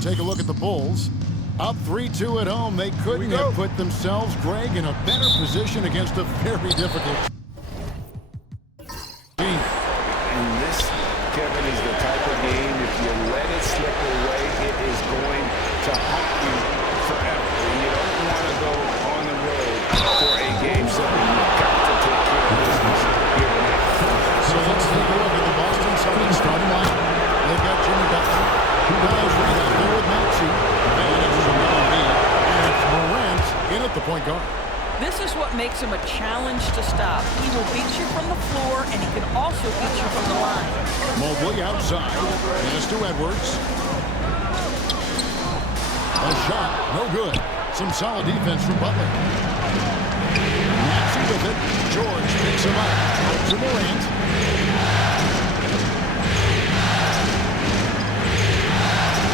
Take a look at the Bulls. Up 3-2 at home. They couldn't have put themselves, Greg, in a better position against a very difficult team. And this, Kevin, is the type of game, if you let it slip away, it is going to haunt you forever. And you don't want to go on the road for a game 7. You've got to take care of business here and now. So let's take a look at the Boston Celtics starting line. They've got Jimmy Butler, who dives right out there with Maxey, manages a lead, and it's Morant in at the point guard. This is what makes him a challenge to stop. He will beat you from the floor, and he can also beat you from the line. Moogle outside. Pass to Edwards. A shot, no good. Some solid defense from Butler. Maxey with it. George picks him up. Out to Morant.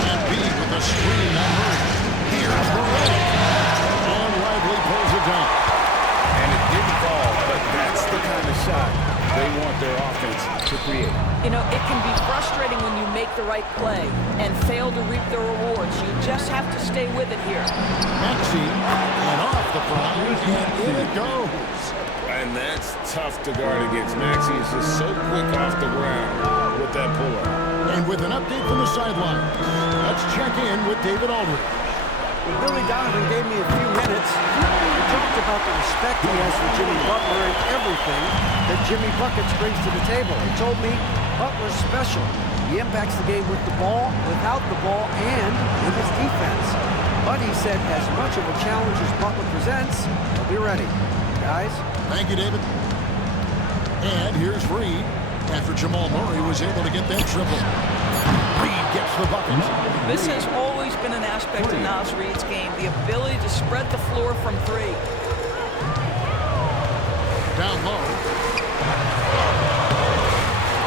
And B with a screen on Murray. Here's Morant. And Lively pulls it down. And it didn't fall, but that's the kind of shot they want their offense to create. You know, it can be frustrating when you make the right play and fail to reap the rewards. You just have to stay with it here. Maxey, and off the front, and in it goes. And that's tough to guard against. Maxey is just so quick off the ground with that pull-up. And with an update from the sideline, let's check in with David Aldridge. Billy Donovan gave me a few minutes. He talked about the respect he has for Jimmy Butler and everything that Jimmy Buckets brings to the table. He told me Butler's special. He impacts the game with the ball, without the ball, and with his defense. But he said as much of a challenge as Butler presents, he'll be ready. Guys? Thank you, David. And here's Reed after Jamal Murray was able to get that triple. Reed gets the bucket. This has always been an aspect of Naz Reid's game, the ability to spread the floor from 3. Down low.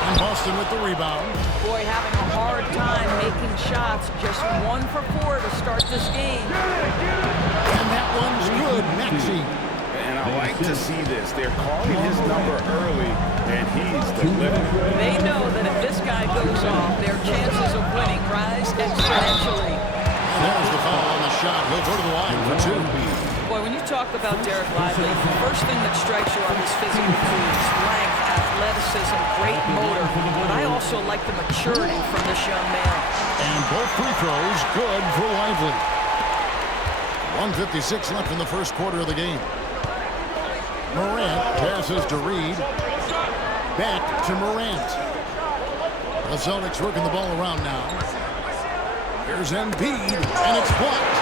And Boston with the rebound. Boy, having a hard time making shots. Just 1 for 4 to start this game. And that one's good. Maxey. And I like to see this. They're calling his number early, and he's delivering. They know that if this guy goes off, their chances of winning rise exponentially. And there's the foul on the shot. He'll go to the line for 2. Boy, when you talk about Derek Lively, the first thing that strikes you are his physical tools, length, athleticism, great motor. But I also like the maturity from this young man. And both free throws good for Lively. 1:56 left in the first quarter of the game. Morant passes to Reed. Back to Morant. The Celtics working the ball around now. Here's Embiid, and it's blocked.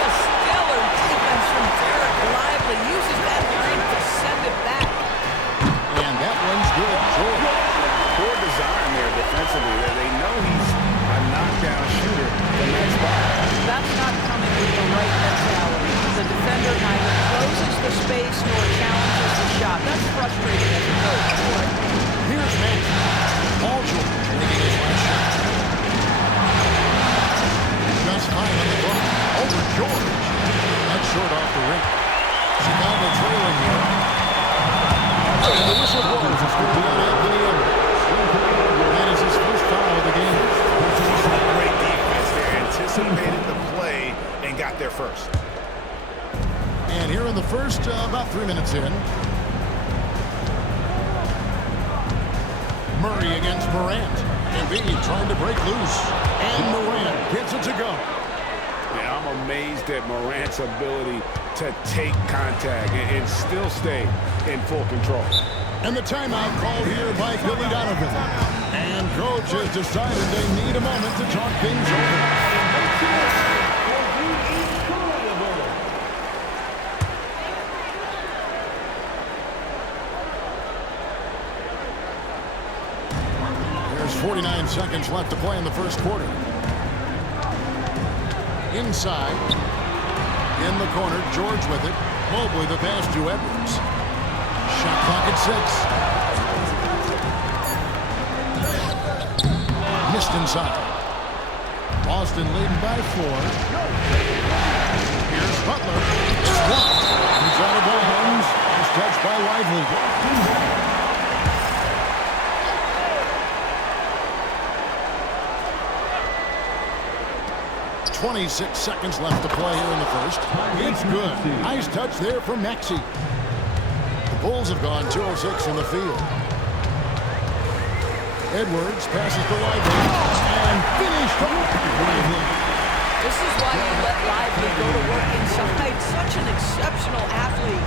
Just stellar defense from Derek Lively. Uses that length to send it back. And that one's good. George. Poor design there defensively. They know he's a knockdown shooter from that spot. That's not coming with the right mentality. The defender neither closes the space nor challenges the shot. That's frustrating as a coach. Here's Maxey. Paul George making his last shot. Just fine on the block. Over George. That's short off the rim. Chicago trailing here. And the whistle blows. It's going to be on Anthony Edwards. That is his first foul of the game. Great defense there. Anticipated the play and got there first. And here in the first, about 3 minutes in. Murray against Morant. Embiid trying to break loose. And Morant gets it to go. Yeah, I'm amazed at Morant's ability to take contact and still stay in full control. And the timeout called here by Billy Donovan. And coach has decided they need a moment to talk things over. There's 49 seconds left to play in the first quarter. Inside. In the corner, George with it. Mobley the pass to Edwards. Shot clock at 6. Missed inside. Boston leading by 4. Here's Butler. It's blocked. He's out of bounds. It's touched by Lively. 26 seconds left to play here in the first. It's good. Nice touch there from Maxey. The Bulls have gone 2-of-6 in the field. Edwards passes to Lively and finished off Lively. This is why you let Lively go to work inside. Such an exceptional athlete.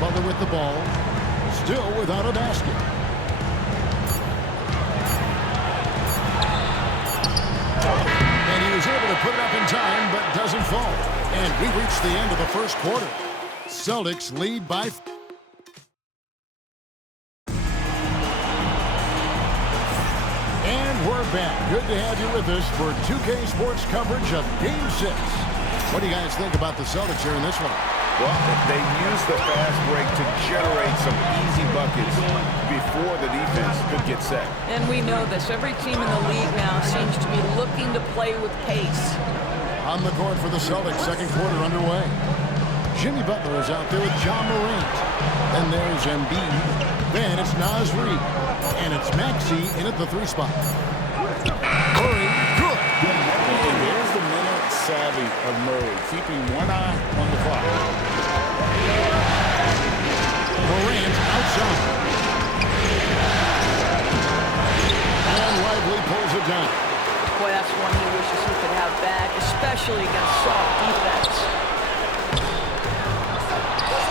Butler with the ball, still without a basket. And he was able to put it up in time, but doesn't fall. And we reach the end of the first quarter. Celtics lead by... And we're back. Good to have you with us for 2K Sports coverage of Game 6. What do you guys think about the Celtics here in this one? Well, they used the fast break to generate some easy buckets before the defense could get set. And we know this. Every team in the league now seems to be looking to play with pace. On the court for the Celtics, second quarter underway. Jimmy Butler is out there with John Morant. Then there's Embiid. Then it's Naz Reid. And it's Maxey in at the 3 spot. Murray, good. And there's the mental savvy of Murray, keeping one eye on the clock. Morant outside. And Lively pulls it down. Boy, that's one he wishes he could have back, especially against soft defense.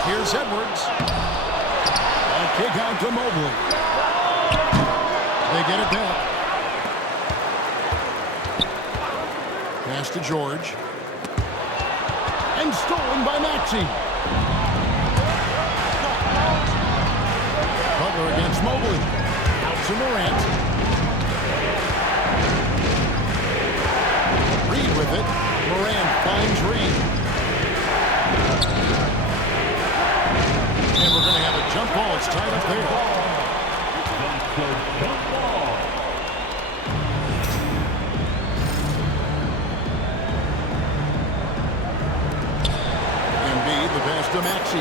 Here's Edwards. A kick out to Moogle. They get it back. Pass to George. And stolen by Maxey. Butler against Mobley. Out to Morant. Reid with it. Morant finds Reid. And we're going to have a jump ball. It's tied up there. Embiid, the pass to Maxey.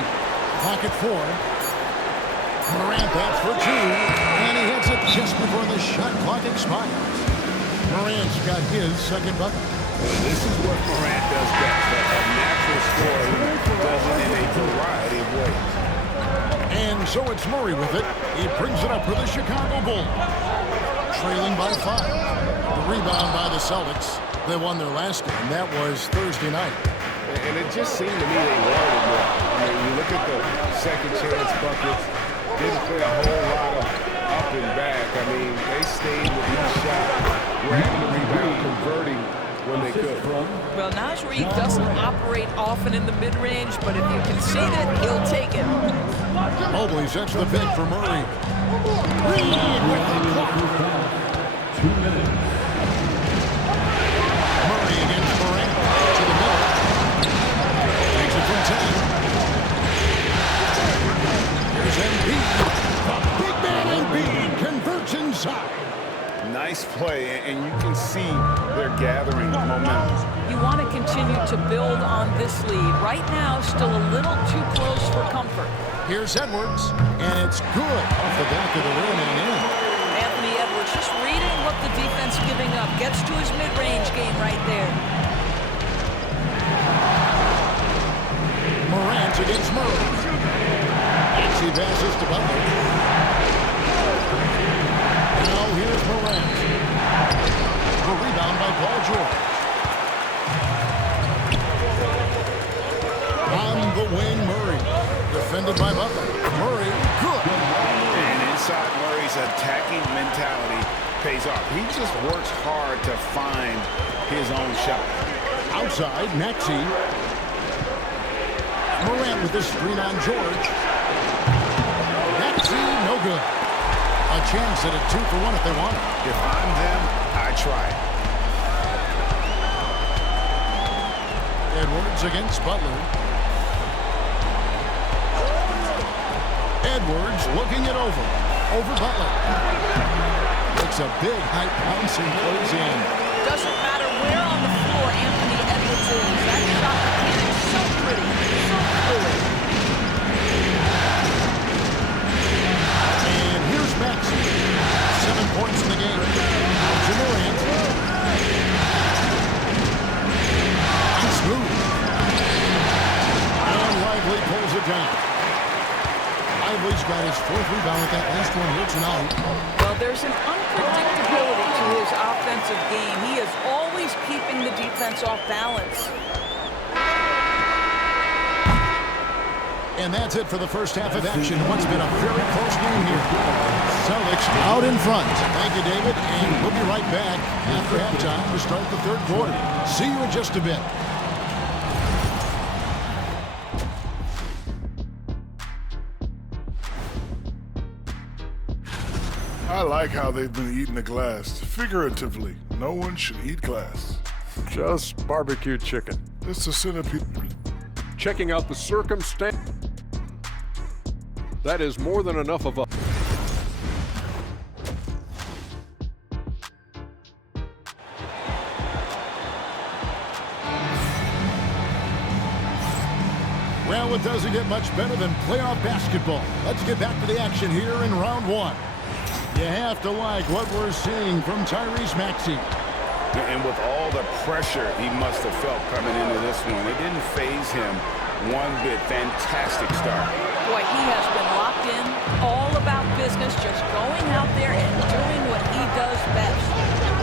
Pocket 4. Morant, that's for 2. And he hits it just before the shot clock expires. Morant's got his second bucket. This is what Morant does best. A natural scorer who does it in a variety of ways. And so it's Murray with it. He brings it up for the Chicago Bulls. Trailing by 5. The rebound by the Celtics. They won their last game. That was Thursday night. And it just seemed to me they wanted more. I mean, you look at the second chance buckets, didn't play a whole lot of up and back. I mean, they stayed with each shot, grabbing the rebound, converting when they could. Well, Naz Reid doesn't operate often in the mid-range, but if you concede it, he'll take it. Mobley sets the pick for Murray. Reid with the clock. 2 minutes. Murray against Morant. To the middle. Takes it from 10. Here's Embiid. The big man Embiid converts inside. Nice play, and you can see they're gathering momentum. You want to continue to build on this lead. Right now, still a little too close for comfort. Here's Edwards, and it's good off the back of the rim and in. Anthony Edwards just reading what the defense giving up. Gets to his mid-range game right there. Morant against Murray. He passes to Butler. Now here's Morant. The rebound by Paul George. On the wing, Murray. Defended by Butler. Murray, good. And inside Murray's attacking mentality pays off. He just works hard to find his own shot. Outside, Maxey. Morant with the screen on George. Maxey, no good. A chance at a 2 for 1 if they want it. If I'm them, I try it. Edwards against Butler. Edwards looking it over. Over Butler. Makes a big high bounce and goes in. Doesn't matter where on the floor Anthony Edwards is. That shot mechanic is so pretty, so fluid. And here's Maxey. 7 points in the game. To Morant. fourth rebound with that last one here tonight. Well, there's an unpredictability to his offensive game. He is always keeping the defense off balance. And that's it for the first half of action. What's been a very close game here. Celtics out in front. Thank you, David. And we'll be right back after halftime to start the third quarter. See you in just a bit. I like how they've been eating the glass. Figuratively, no one should eat glass. Just barbecue chicken. It's the centipede. Checking out the circumstance. That is more than enough of a... Well, it doesn't get much better than playoff basketball. Let's get back to the action here in round one. You have to like what we're seeing from Tyrese Maxey. And with all the pressure he must have felt coming into this one, it didn't faze him one bit. Fantastic start. Boy, he has been locked in, all about business, just going out there and doing what he does best.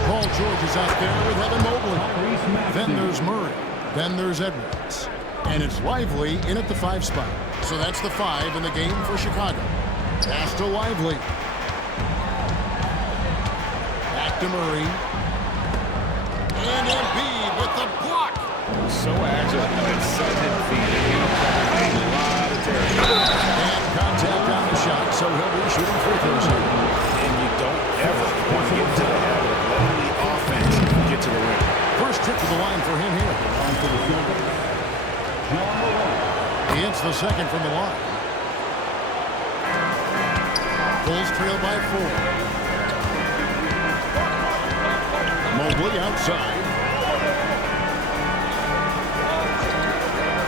Paul George is out there with Evan Mobley. Then there's Murray. Then there's Edwards. And it's Lively in at the 5 spot. So that's the 5 in the game for Chicago. Pass to Lively. Back to Murray. And Embiid with the block. So agile and sudden feet. A lot of territory. And contact on the shot, so he'll be shooting free throws here. And you don't ever want to get into the habit of letting the offense get to the rim. First trip to the line for him here. He hits the second from the line. Bulls trail by 4. Mobley outside.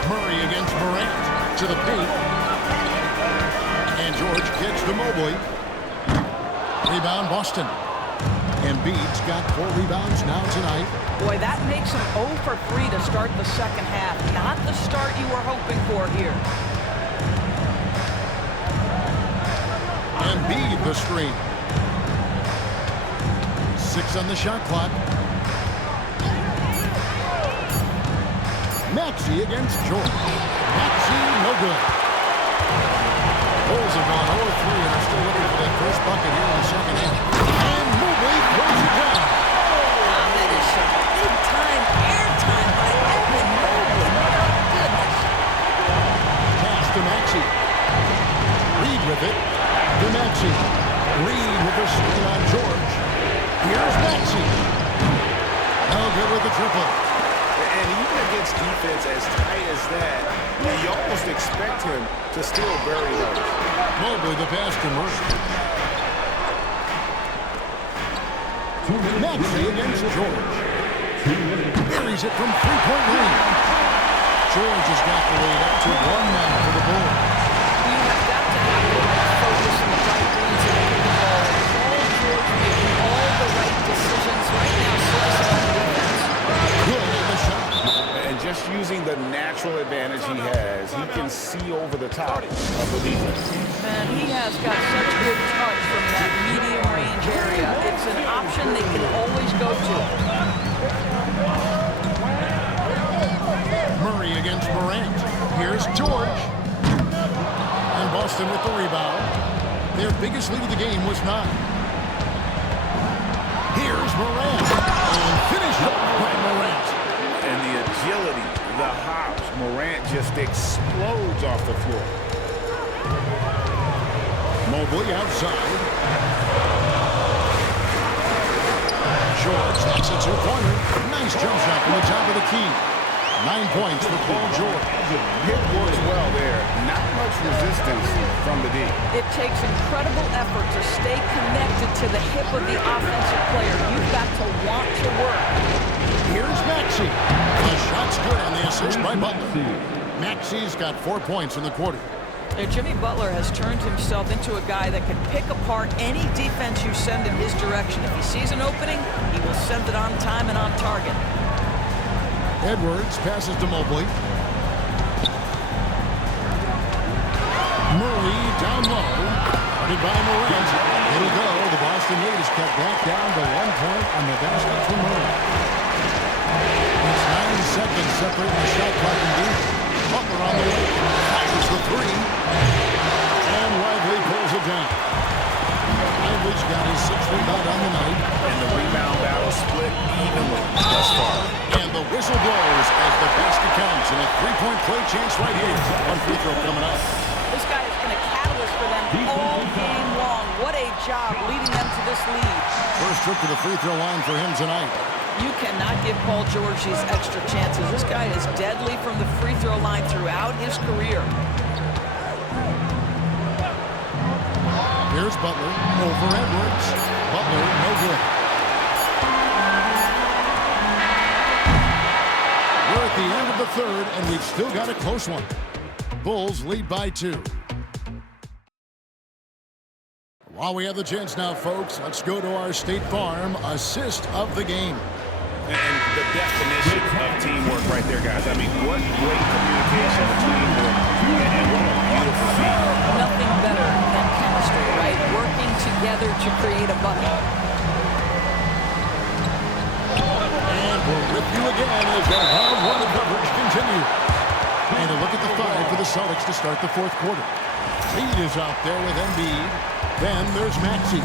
Murray against Morant to the paint. And George gets to Mobley. Rebound Boston. Embiid's got 4 rebounds now tonight. Boy, that makes him 0 for 3 to start the second half. Not the start you were hoping for here. Embiid the screen. 6 on the shot clock. Maxey against George. Maxey, no good. Bulls have gone 0-3 and are still looking for that first bucket here in the second half. And Mobley throws it down. Wow, that is some big-time airtime by Evan Mobley. My goodness. Pass to Maxey. Reed with it. To Maxey. Reed with the screen on George. Here's Maxey. No good with the triple. And even against defense as tight as that, you almost expect him to still bury those. Mobley the pass to Murray. Maxey against George. Buries it from three-point range. George has got the lead up to 1 now for the Bulls. You have got to have the right focus and the right reads to make the ball. Paul George making all the right decisions right now, slicing on defense. Good in the shot. And just using the natural advantage he has, he can see over the top of the defense. Man, he has got such good touch from that medium range area. It's an option they can always go to. Murray against Morant. Here's George. And Boston with the rebound. Their biggest lead of the game was 9. Here's Morant. And finished off by Morant. And the agility, the hops, Morant just explodes off the floor. Mobley outside. George, that's a 2-pointer. Nice jump shot from the top of the key. 9 points for Paul George. Hit works well there. Not much resistance from the D. It takes incredible effort to stay connected to the hip of the offensive player. You've got to want to work. Here's Maxey. The shot's good on the assist by Butler. Maxey's got 4 points in the quarter. And Jimmy Butler has turned himself into a guy that can pick apart any defense you send in his direction. If he sees an opening, he will send it on time and on target. Edwards passes to Mobley. Murray down low. Guarded by Morant. It'll go. The Boston lead is cut back down to 1 point on the basket for Morant. It's 9 seconds separating the shot clock and deep. Butler on the way. Fires the three. And Lively pulls it down. Lively's got his 6th rebound on the night. And the rebound battle split evenly thus far. And the whistle blows as the basket counts. And a three-point play chance right here. One free throw coming up. This guy has been a catalyst for them all game long. What a job leading them to this lead. First trip to the free throw line for him tonight. You cannot give Paul George these extra chances. This guy is deadly from the free throw line throughout his career. Here's Butler over Edwards. Butler, no good. We're at the end of the third, and we've still got a close one. Bulls lead by 2. While we have the chance now, folks, let's go to our State Farm assist of the game. And the definition of teamwork right there, guys. I mean, what great communication between them, and what a beautiful feat. Nothing better than chemistry, right? Working together to create a bucket. And we're with you again as the round one coverage continues. And a look at the 5 for the Celtics to start the 4th quarter. Reed is out there with Embiid. Then there's Maxey.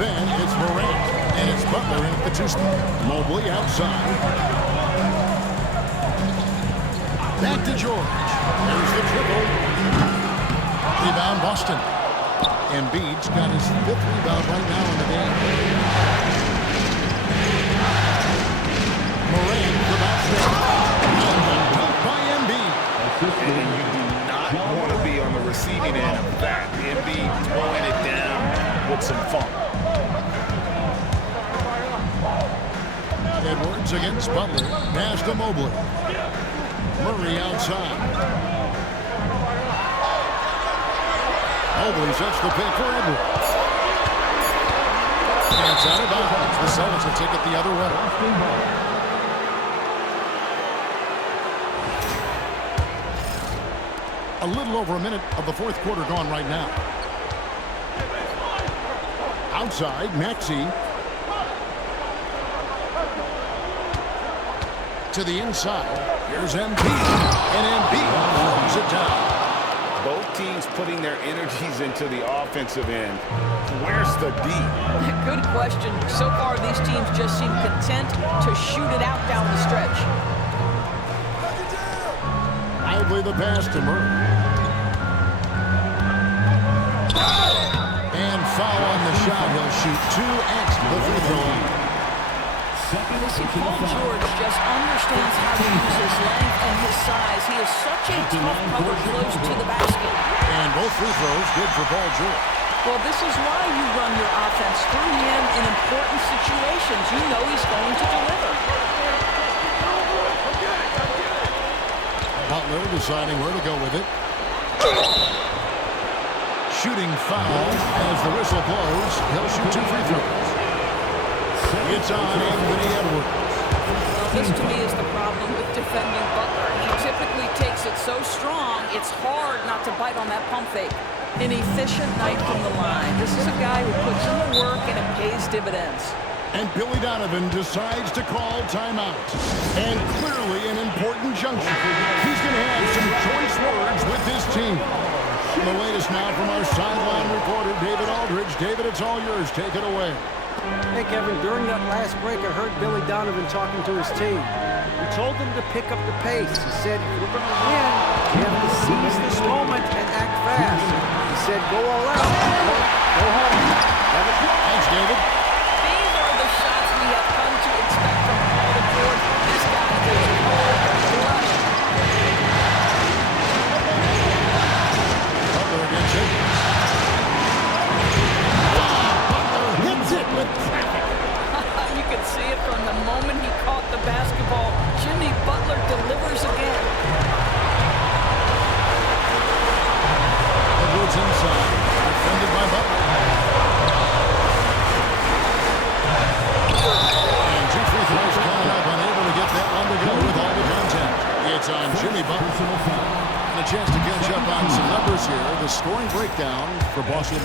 Then it's Morant. And it's Butler in at the 2 spot. Mobley outside. Back to George. There's the triple. Rebound Boston. Embiid's got his 5th rebound right now in the game. Morant the bounce back. And dunked by Embiid. And you do not want to be on the receiving end of that. Embiid throwing it down with some funk. Edwards against Butler. Pass to Mobley. Murray outside. Mobley sets the pick for Edwards. And it's out of bounds. The Celtics will take it the other way. A little over a minute of the 4th quarter gone right now. Outside, Maxey. To the inside. Here's Embiid. And Embiid throws it down. Both teams putting their energies into the offensive end. Where's the D? Good question. So far, these teams just seem content to shoot it out down the stretch. Lively the pass to Murray. And foul on the shot. He'll shoot 2 at the free throw line. You see, Paul George just understands how to use his length and his size. He is such a tough cover close to the basket. And both free throws good for Paul George. Well, this is why you run your offense through him in important situations. You know he's going to deliver. Butler deciding where to go with it. Shooting foul as the whistle blows. He'll shoot 2 free throws. It's on Anthony Edwards. Well, this to me is the problem with defending Butler. He typically takes it so strong, it's hard not to bite on that pump fake. An efficient night from the line. This is a guy who puts in the work and it pays dividends. And Billy Donovan decides to call timeout. And clearly an important junction. He's going to have some choice words with this team. The latest now from our sideline reporter, David Aldridge. David, it's all yours. Take it away. Hey, Kevin, during that last break, I heard Billy Donovan talking to his team. He told them to pick up the pace. He said, if we're going to win, we have to seize this moment and act fast. He said, go all out. Go home. Thanks, David. These are the shots we have come to expect from Paul George. This guy is cold-blooded. Butler against it. Butler hits it with traffic. You can see it from the moment he caught the basketball. Jimmy Butler delivers again. Edwards inside. Defended by Butler. Celtics here. The scoring breakdown for Boston.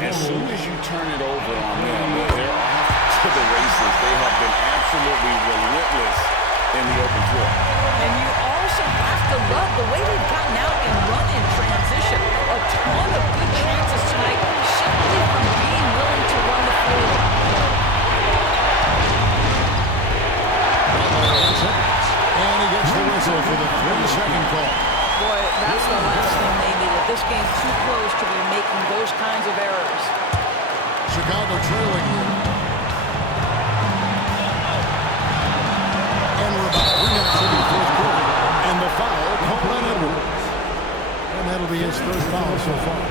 As soon as you turn it over on them, they're off to the races. They have been absolutely relentless in the open floor. And you also have to love the way they've gotten out and run in transition. A ton of good chances tonight simply from being willing to run the floor. And he gets the whistle for the 3-second call. Boy, that's the last thing they needed. This game's too close to be making those kinds of errors. Chicago trailing here. And we're about 3 minutes into the fourth quarter. And the foul called on Edwards. And that'll be his first foul so far.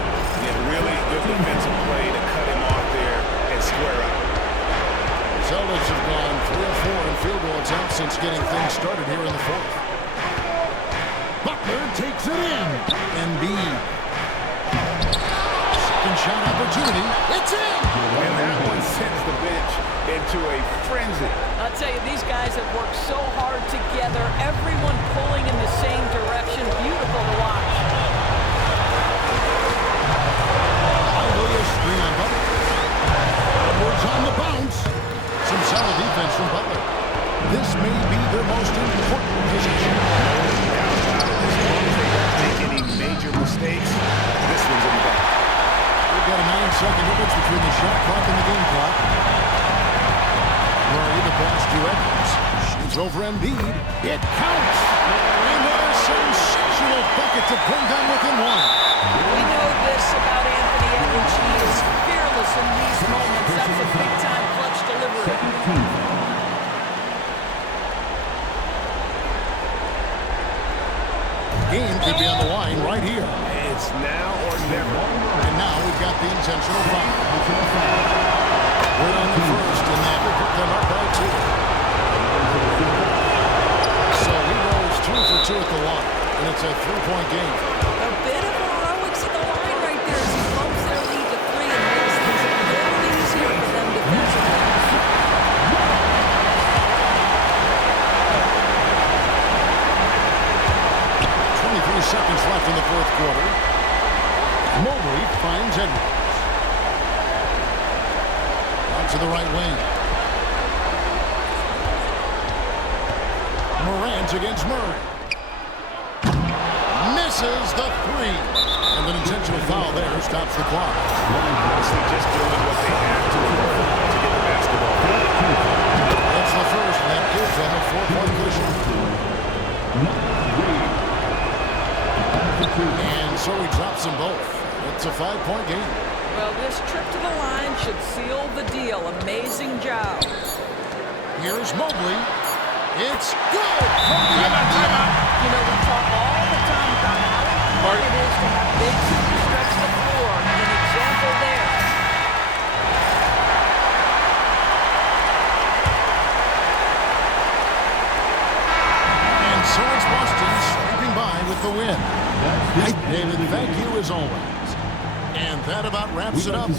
Yeah, really good defensive play to cut him off there and square up. Celtics have gone 3 of 4 in field goal attempts since getting things started here in the fourth. Butler takes it in. Embiid. Second shot opportunity. It's in. And that one sends the bench into a frenzy. I'll tell you, these guys have worked so hard together. Everyone pulling in the same direction. Beautiful to watch. Screen on Butler. Edwards on the bounce. Some solid defense from Butler. This may be their most important position. As long as they don't make any major mistakes, this one's in the back. We've got a 9-second difference between the shot clock and the game clock. Murray, the pass to Edwards. Shoots over Embiid. It counts. And what a sensational bucket to bring them within one. We know this about Anthony Edwards. He is fearless in these moments. That's a big-time clutch delivery. Game could be on the line right here. It's now or never. And now we've got the intentional foul. Right on the first, and that will put them up by 2. So he rolls 2 for 2 at the line, and it's a 3-point game. A bit of heroics at the line right there as he bumps their lead to 3 and makes things a little easier for them defensively. 23 seconds left in the fourth quarter. Mobley finds Edwards. Out to the right wing. Morant against Murray. Misses the 3. And an intentional foul there stops the clock. Honestly, just doing what they have to get the basketball. That's the first, and that gives them a 4-point cushion. And so he drops them both. It's a 5-point game. Well, this trip to the line should seal the deal. Amazing job. Here's Mobley. It's good from the Timeout. You know, we talk all the time about how important it is to have bigs who can stretch the floor. An example there. And so it's Boston sweeping by with the win. David, thank you as always. And that about wraps it up.